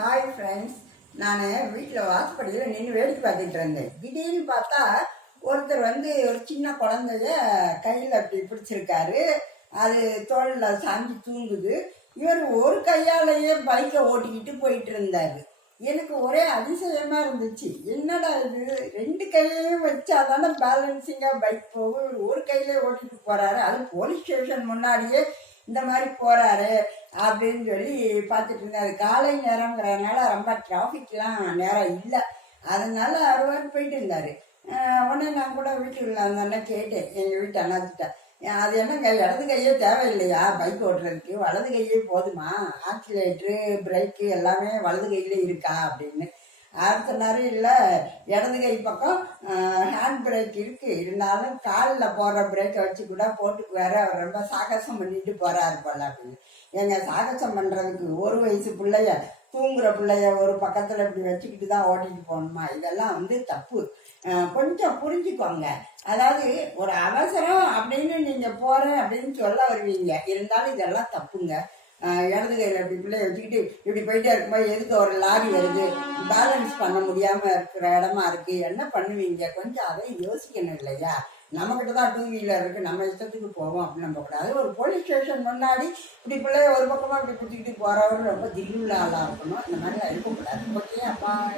Hi friends நான் வீட்டில் வாசப்படியில் நின்று வேடிக்கை பார்த்துட்டு இருந்தேன். திடீர்னு பார்த்தா ஒருத்தர் வந்து ஒரு சின்ன குழந்தைய கையில் அப்படி பிடிச்சிருக்காரு. அது தோளில் சாஞ்சி தூங்குது. இவர் ஒரு கையாலேயே பைக்கை ஓட்டிக்கிட்டு போயிட்டு இருந்தார். எனக்கு ஒரே அதிசயமாக இருந்துச்சு. என்னடா இது? ரெண்டு கையையும் வச்சாதானே பேலன்சிங்காக பைக் போகும். ஒரு கையிலே ஓட்டிட்டு போகிறாரு அது போலீஸ் ஸ்டேஷன் முன்னாடியே இந்த மாதிரி போறாரு அப்படின்னு சொல்லி பார்த்துட்டு இருந்தாரு. காலை நேரங்கிறதுனால ரொம்ப டிராஃபிக்லாம் நேரம் இல்லை. அதனால அவர் போயிட்டு இருந்தாரு. உடனே நான் கூட வீட்டுக்குள்ள அந்த கேட்டேன். எங்கள் வீட்டு அண்ணாச்சிட்ட அது என்னங்க இடது கையே தேவையில்லையா? பைக் ஓட்டுறதுக்கு வலது கையே போதுமா? ஆக்சிலேட்டரு பிரேக்கு எல்லாமே வலது கையில இருக்கா? அப்படின்னு. அவர் இல்லை இடது கை பக்கம் ஹேண்ட் பிரேக் இருக்குது இருந்தாலும் காலில் போடுற பிரேக்கை வச்சு கூட போட்டுக்குவாரு அவர் ரொம்ப சாகசம் பண்ணிட்டு போகிறாரு போல அப்படின்னு எங்க சாகசம் பண்ணுறதுக்கு ஒரு வயசு பிள்ளைய தூங்குற பிள்ளைய ஒரு பக்கத்தில் இப்படி வச்சுக்கிட்டு தான் ஓட்டிட்டு போகணுமா? இதெல்லாம் வந்து தப்பு. கொஞ்சம் புரிஞ்சுக்கோங்க. அதாவது ஒரு அவசரம் அப்படின்னு நீங்கள் போகிறேன் அப்படின்னு சொல்ல வருவீங்க. இருந்தாலும் இதெல்லாம் தப்புங்க. இடது கையில் இப்படி பிள்ளைய வச்சுக்கிட்டு இப்படி போயிட்டே இருக்கும்போது எதுக்கு ஒரு லாரி வருது? பேலன்ஸ் பண்ண முடியாம இருக்கிற இடமா இருக்கு. என்ன பண்ணுவீங்க? கொஞ்சம் அதை யோசிக்கணும் இல்லையா? நம்மகிட்ட தான் டூ வீலர் இருக்கு. நம்ம இஷ்டத்துக்கு போவோம் அப்படின்னு நம்ம கூடாது ஒரு போலீஸ் ஸ்டேஷன் முன்னாடி இப்படி பிள்ளைய ஒரு பக்கமா இப்படி பிடிச்சிக்கிட்டு போறவர் ரொம்ப தில்லுள்ள இருக்கணும். இந்த மாதிரி இருக்கக்கூடாது. ஓகே அப்பா.